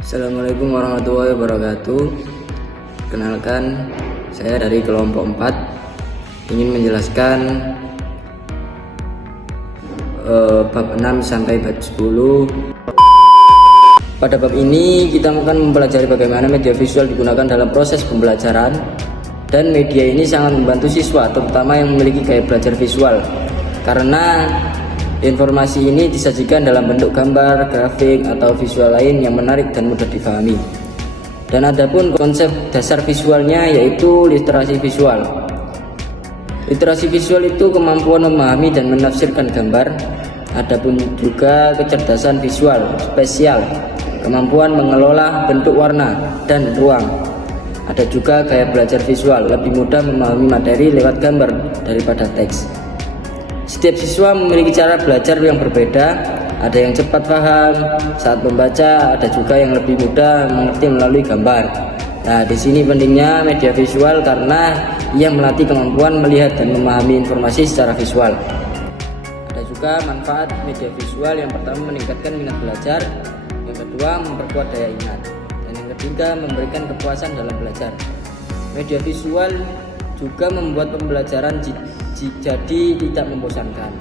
Assalamualaikum warahmatullahi wabarakatuh. Kenalkan, saya dari kelompok 4 ingin menjelaskan bab 6 sampai bab 10. Pada bab ini kita akan mempelajari bagaimana media visual digunakan dalam proses pembelajaran, dan media ini sangat membantu siswa terutama yang memiliki gaya belajar visual karena informasi ini disajikan dalam bentuk gambar, grafik, atau visual lain yang menarik dan mudah difahami. Dan adapun konsep dasar visualnya yaitu literasi visual. Literasi visual itu kemampuan memahami dan menafsirkan gambar. Adapun juga kecerdasan visual spesial, kemampuan mengelola bentuk warna dan ruang. Ada juga gaya belajar visual, lebih mudah memahami materi lewat gambar daripada teks. Setiap siswa memiliki cara belajar yang berbeda, ada yang cepat paham saat membaca, ada juga yang lebih mudah mengerti melalui gambar. Nah, di sini pentingnya media visual karena ia melatih kemampuan melihat dan memahami informasi secara visual. Ada juga manfaat media visual, yang pertama meningkatkan minat belajar, yang kedua memperkuat daya ingat, dan yang ketiga memberikan kepuasan dalam belajar. Media visual juga membuat pembelajaran jadi tidak membosankan.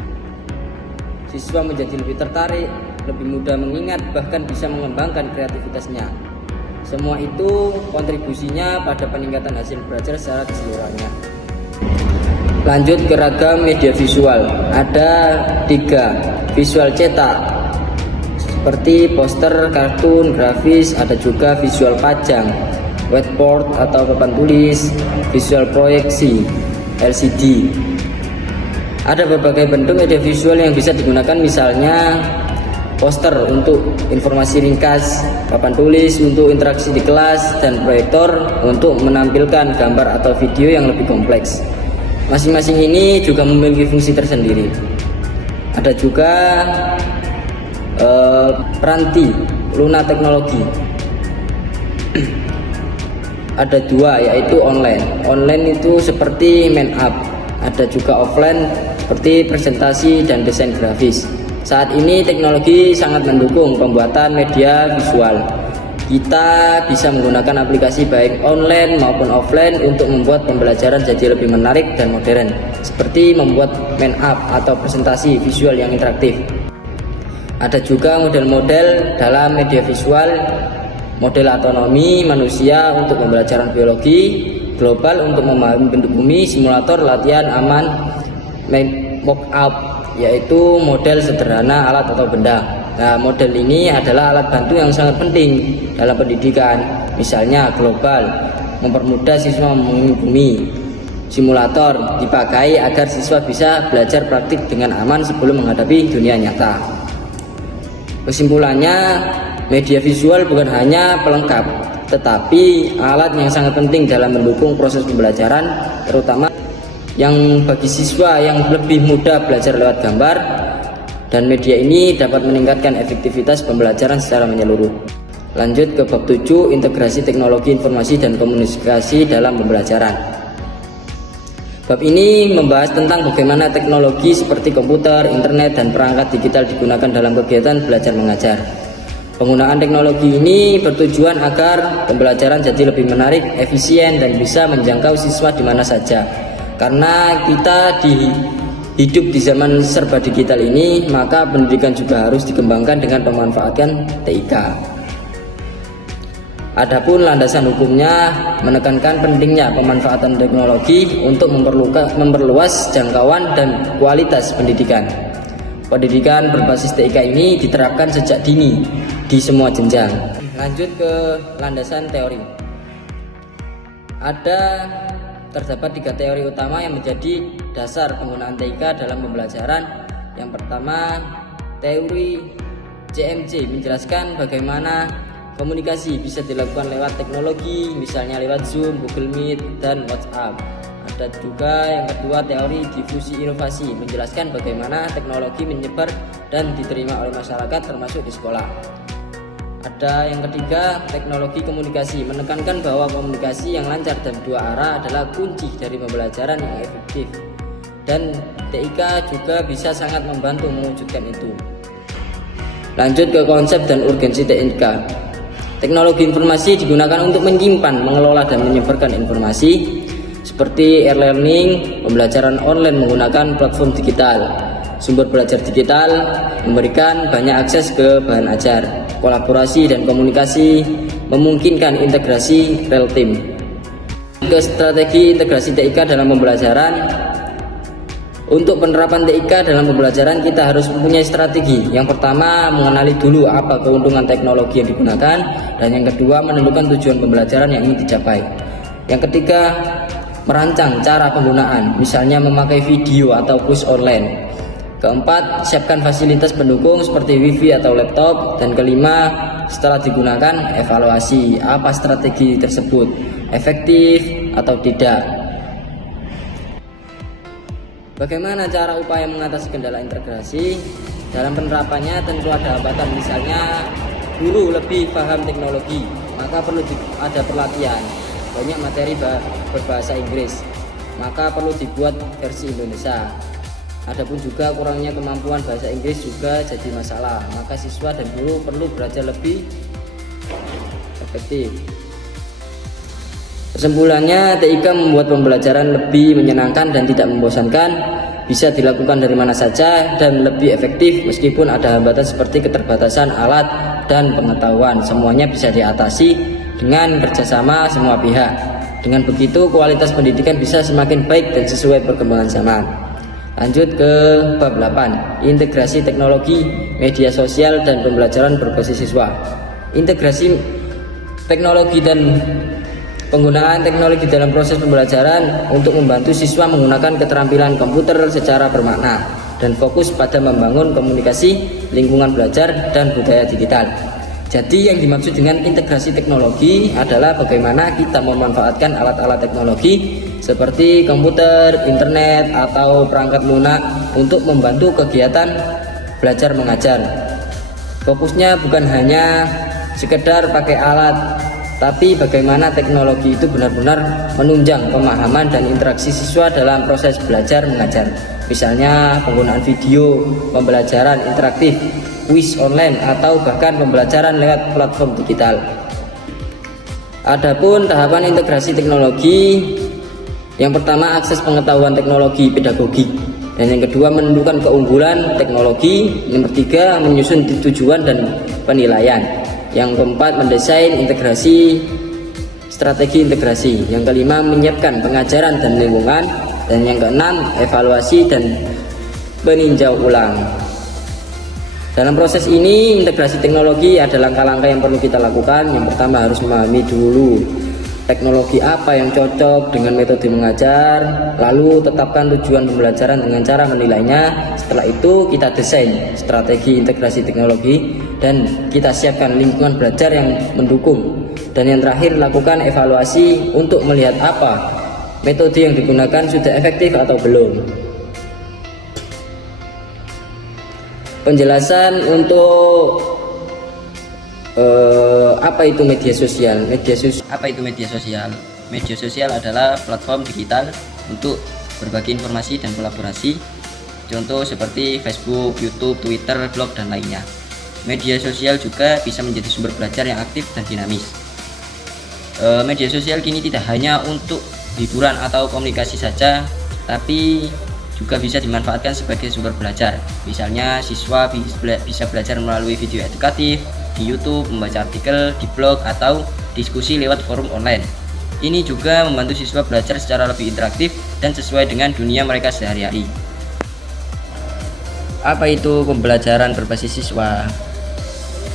Siswa menjadi lebih tertarik, lebih mudah mengingat, bahkan bisa mengembangkan kreativitasnya. Semua itu kontribusinya pada peningkatan hasil belajar secara keseluruhannya. Lanjut ke ragam media visual. Ada 3: visual cetak seperti poster, kartun, grafis, ada juga visual pajang, whiteboard atau papan tulis, visual proyeksi, LCD. Ada berbagai bentuk media visual yang bisa digunakan, misalnya poster untuk informasi ringkas, papan tulis untuk interaksi di kelas, dan proyektor untuk menampilkan gambar atau video yang lebih kompleks. Masing-masing ini juga memiliki fungsi tersendiri. Ada juga peranti Luna Teknologi. Ada 2, yaitu online. Online itu seperti main up. Ada juga offline seperti presentasi dan desain grafis. Saat ini teknologi sangat mendukung pembuatan media visual. Kita bisa menggunakan aplikasi baik online maupun offline untuk membuat pembelajaran jadi lebih menarik dan modern, seperti membuat main up atau presentasi visual yang interaktif. Ada juga model-model dalam media visual, model otonomi manusia untuk pembelajaran biologi, global untuk memahami bentuk bumi, simulator latihan aman, mock-up yaitu model sederhana alat atau benda. Nah, model ini adalah alat bantu yang sangat penting dalam pendidikan. Misalnya global, mempermudah siswa memahami bumi. Simulator dipakai agar siswa bisa belajar praktik dengan aman sebelum menghadapi dunia nyata. Kesimpulannya, media visual bukan hanya pelengkap, tetapi alat yang sangat penting dalam mendukung proses pembelajaran, terutama yang bagi siswa yang lebih mudah belajar lewat gambar, dan media ini dapat meningkatkan efektivitas pembelajaran secara menyeluruh. Lanjut ke bab 7, integrasi teknologi informasi dan komunikasi dalam pembelajaran. Bab ini membahas tentang bagaimana teknologi seperti komputer, internet, dan perangkat digital digunakan dalam kegiatan belajar mengajar. Penggunaan teknologi ini bertujuan agar pembelajaran jadi lebih menarik, efisien, dan bisa menjangkau siswa di mana saja. Karena kita hidup di zaman serba digital ini, maka pendidikan juga harus dikembangkan dengan memanfaatkan TIK. Adapun landasan hukumnya menekankan pentingnya pemanfaatan teknologi untuk memperluas jangkauan dan kualitas pendidikan. Pendidikan berbasis TIK ini diterapkan sejak dini di semua jenjang. Lanjut ke landasan teori. Terdapat 3 teori utama yang menjadi dasar penggunaan TIK dalam pembelajaran. Yang pertama, teori CMC menjelaskan bagaimana komunikasi bisa dilakukan lewat teknologi, misalnya lewat Zoom, Google Meet, dan WhatsApp. Ada juga yang kedua, teori difusi inovasi menjelaskan bagaimana teknologi menyebar dan diterima oleh masyarakat termasuk di sekolah. Ada yang ketiga, teknologi komunikasi menekankan bahwa komunikasi yang lancar dan dua arah adalah kunci dari pembelajaran yang efektif, dan TIK juga bisa sangat membantu mewujudkan itu. Lanjut ke konsep dan urgensi TIK. Teknologi informasi digunakan untuk menyimpan, mengelola, dan menyebarkan informasi seperti e-learning, pembelajaran online menggunakan platform digital. Sumber belajar digital memberikan banyak akses ke bahan ajar, kolaborasi dan komunikasi, memungkinkan integrasi real time. Ke strategi integrasi TIK dalam pembelajaran. Untuk penerapan TIK dalam pembelajaran kita harus mempunyai strategi. Yang pertama, mengenali dulu apa keuntungan teknologi yang digunakan, dan yang kedua, menentukan tujuan pembelajaran yang ingin dicapai. Yang ketiga, merancang cara penggunaan, misalnya memakai video atau kuis online. Keempat, siapkan fasilitas pendukung seperti wifi atau laptop. Dan kelima, setelah digunakan, evaluasi apa strategi tersebut, efektif atau tidak. Bagaimana cara upaya mengatasi kendala integrasi? Dalam penerapannya tentu ada hambatan, misalnya guru lebih paham teknologi, maka perlu ada pelatihan. Banyak materi berbahasa Inggris, maka perlu dibuat versi Indonesia. Adapun juga kurangnya kemampuan bahasa Inggris juga jadi masalah, maka siswa dan guru perlu belajar lebih efektif. Kesimpulannya, TIK membuat pembelajaran lebih menyenangkan dan tidak membosankan, bisa dilakukan dari mana saja dan lebih efektif meskipun ada hambatan seperti keterbatasan alat dan pengetahuan. Semuanya bisa diatasi dengan kerjasama semua pihak. Dengan begitu, kualitas pendidikan bisa semakin baik dan sesuai perkembangan zaman. Lanjut ke bab 8, integrasi teknologi, media sosial, dan pembelajaran berbasis siswa. Integrasi teknologi dan penggunaan teknologi dalam proses pembelajaran untuk membantu siswa menggunakan keterampilan komputer secara bermakna dan fokus pada membangun komunikasi, lingkungan belajar, dan budaya digital. Jadi yang dimaksud dengan integrasi teknologi adalah bagaimana kita memanfaatkan alat-alat teknologi seperti komputer, internet, atau perangkat lunak untuk membantu kegiatan belajar mengajar. Fokusnya bukan hanya sekedar pakai alat, tapi bagaimana teknologi itu benar-benar menunjang pemahaman dan interaksi siswa dalam proses belajar mengajar. Misalnya penggunaan video, pembelajaran interaktif, kuis online, atau bahkan pembelajaran lewat platform digital. Adapun tahapan integrasi teknologi, yang pertama akses pengetahuan teknologi pedagogik, dan yang kedua menentukan keunggulan teknologi, yang ketiga menyusun tujuan dan penilaian, yang keempat mendesain integrasi, strategi integrasi, yang kelima menyiapkan pengajaran dan lingkungan, dan yang keenam evaluasi dan peninjau ulang. Dalam proses ini, integrasi teknologi ada langkah-langkah yang perlu kita lakukan. Yang pertama harus memahami dulu teknologi apa yang cocok dengan metode mengajar, lalu tetapkan tujuan pembelajaran dengan cara menilainya. Setelah itu kita desain strategi integrasi teknologi dan kita siapkan lingkungan belajar yang mendukung. Dan yang terakhir, lakukan evaluasi untuk melihat apa metode yang digunakan sudah efektif atau belum. Penjelasan untuk apa itu media sosial? Apa itu media sosial? Media sosial adalah platform digital untuk berbagi informasi dan kolaborasi. Contoh seperti Facebook, YouTube, Twitter, blog, dan lainnya. Media sosial juga bisa menjadi sumber belajar yang aktif dan dinamis. Media sosial kini tidak hanya untuk hiburan atau komunikasi saja, tapi juga bisa dimanfaatkan sebagai sumber belajar. Misalnya siswa bisa belajar melalui video edukatif di YouTube, membaca artikel di blog, atau diskusi lewat forum online. Ini juga membantu siswa belajar secara lebih interaktif dan sesuai dengan dunia mereka sehari-hari. Apa itu pembelajaran berbasis siswa?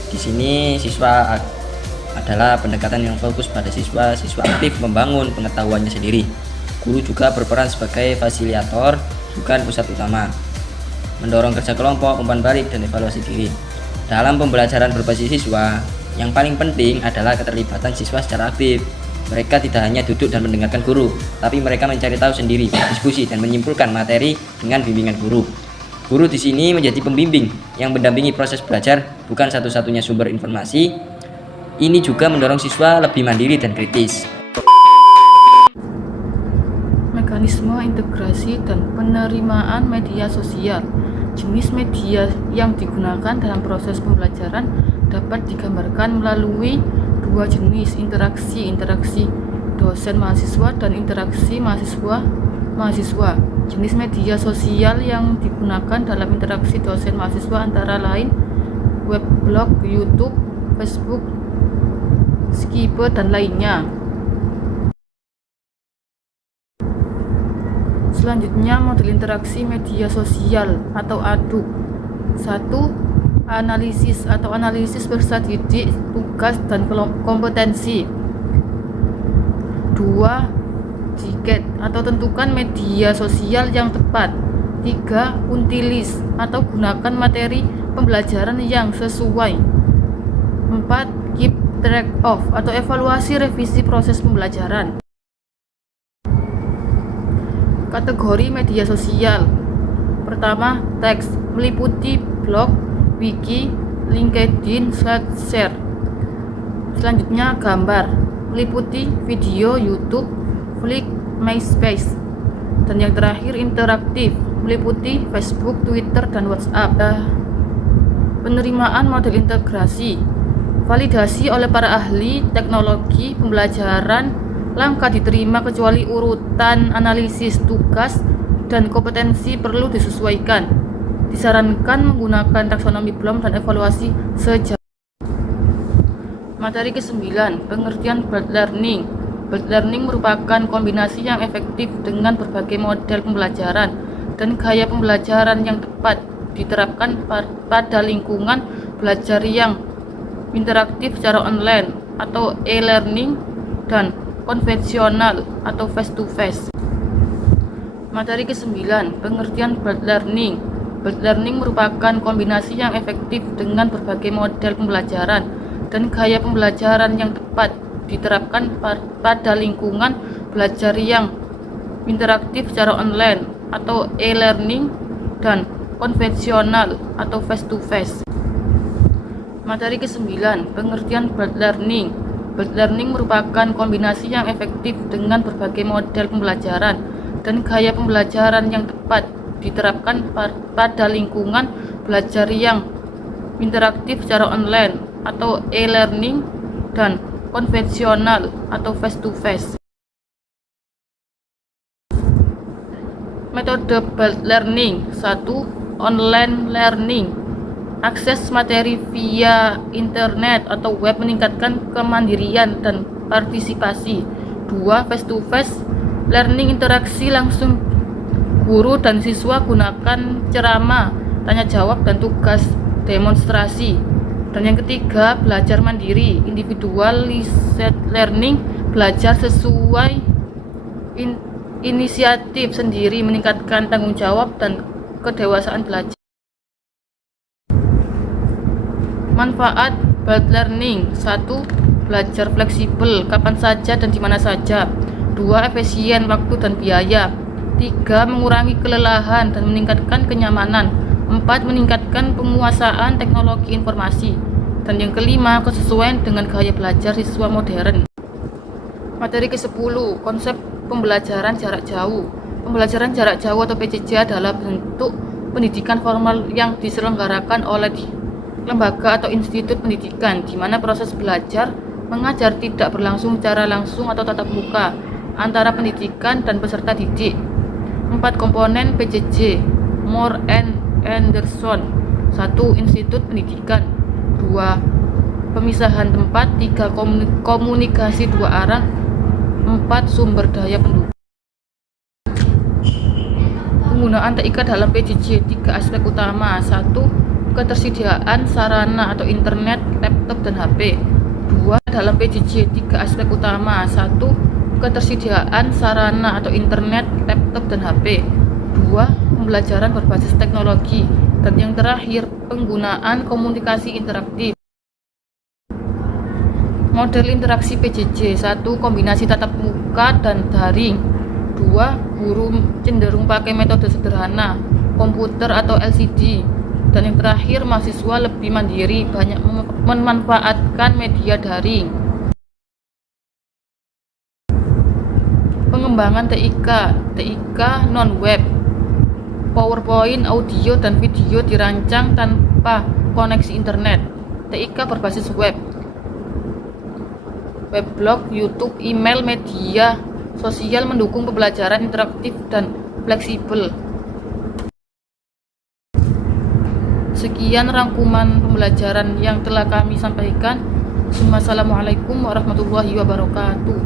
Di sini siswa adalah pendekatan yang fokus pada siswa aktif membangun pengetahuannya sendiri. Guru juga berperan sebagai fasilitator, bukan pusat utama, mendorong kerja kelompok, umpan balik, dan evaluasi diri. Dalam pembelajaran berbasis siswa, yang paling penting adalah keterlibatan siswa secara aktif. Mereka tidak hanya duduk dan mendengarkan guru, tapi mereka mencari tahu sendiri, diskusi, dan menyimpulkan materi dengan bimbingan guru. Guru di sini menjadi pembimbing yang mendampingi proses belajar, bukan satu-satunya sumber informasi. Ini juga mendorong siswa lebih mandiri dan kritis. Mekanisme integrasi dan penerimaan media sosial, jenis media yang digunakan dalam proses pembelajaran, dapat digambarkan melalui dua jenis interaksi dosen mahasiswa dan interaksi mahasiswa. Jenis media sosial yang digunakan dalam interaksi dosen mahasiswa antara lain weblog, YouTube, Facebook, Skype, dan lainnya. Selanjutnya, model interaksi media sosial atau ADU. 1. Analisis atau analisis peserta didik, tugas, dan kompetensi. 2. Tiket atau tentukan media sosial yang tepat. 3. Utilis atau gunakan materi pembelajaran yang sesuai. 4. Keep track of atau evaluasi revisi proses pembelajaran. Kategori media sosial. Pertama, teks, meliputi blog, wiki, LinkedIn, share. Selanjutnya, gambar, meliputi video, YouTube, Flick, MySpace. Dan yang terakhir, interaktif, meliputi Facebook, Twitter, dan WhatsApp. Penerimaan model integrasi. Validasi oleh para ahli teknologi pembelajaran. Langkah diterima kecuali urutan analisis tugas dan kompetensi perlu disesuaikan. Disarankan menggunakan taksonomi Bloom dan evaluasi sejauh. Materi ke-9, pengertian blended learning. Blended learning merupakan kombinasi yang efektif dengan berbagai model pembelajaran dan gaya pembelajaran yang tepat diterapkan pada lingkungan belajar yang interaktif secara online atau e-learning dan konvensional atau face-to-face. Materi ke-9, pengertian blended learning. Blended learning merupakan kombinasi yang efektif dengan berbagai model pembelajaran dan gaya pembelajaran yang tepat diterapkan pada lingkungan belajar yang interaktif secara online atau e-learning dan konvensional atau face-to-face. Materi ke-9, pengertian blended learning. Blended learning merupakan kombinasi yang efektif dengan berbagai model pembelajaran dan gaya pembelajaran yang tepat diterapkan pada lingkungan belajar yang interaktif secara online atau e-learning dan konvensional atau face-to-face. Metode blended learning. 1. Online learning. Akses materi via internet atau web meningkatkan kemandirian dan partisipasi. 2. Face-to-face learning, interaksi langsung guru dan siswa, gunakan ceramah, tanya jawab, dan tugas demonstrasi. Dan yang ketiga, belajar mandiri, individualized learning, belajar sesuai inisiatif sendiri, meningkatkan tanggung jawab dan kedewasaan belajar. Manfaat blended learning. 1. Belajar fleksibel, kapan saja dan di mana saja. 2. Efisien waktu dan biaya. 3. Mengurangi kelelahan dan meningkatkan kenyamanan. 4. Meningkatkan penguasaan teknologi informasi. Dan yang kelima, kesesuaian dengan gaya belajar siswa modern. Materi ke-10, konsep pembelajaran jarak jauh. Pembelajaran jarak jauh atau PJJ adalah bentuk pendidikan formal yang diselenggarakan oleh lembaga atau institut pendidikan, di mana proses belajar mengajar tidak berlangsung secara langsung atau tatap muka antara pendidikan dan peserta didik. 4 komponen PJJ. Moore and Anderson. 1. Institut pendidikan. 2. Pemisahan tempat. 3. Komunikasi dua arah. 4. Sumber daya pendukung. Penggunaan TIK dalam PJJ. 3 aspek utama. 1. Ketersediaan sarana atau internet, laptop, dan HP. 2. Dalam PJJ 3 aspek utama. 1. Ketersediaan sarana atau internet, laptop, dan HP. 2. Pembelajaran berbasis teknologi. Dan yang terakhir, penggunaan komunikasi interaktif. Model interaksi PJJ. 1. Kombinasi tatap muka dan daring. 2. Guru cenderung pakai metode sederhana, komputer atau LCD. Dan yang terakhir, mahasiswa lebih mandiri, banyak memanfaatkan media daring. Pengembangan TIK. TIK non-web. PowerPoint, audio, dan video dirancang tanpa koneksi internet. TIK berbasis web, weblog, YouTube, email, media sosial mendukung pembelajaran interaktif dan fleksibel. Sekian rangkuman pembelajaran yang telah kami sampaikan. Assalamualaikum warahmatullahi wabarakatuh.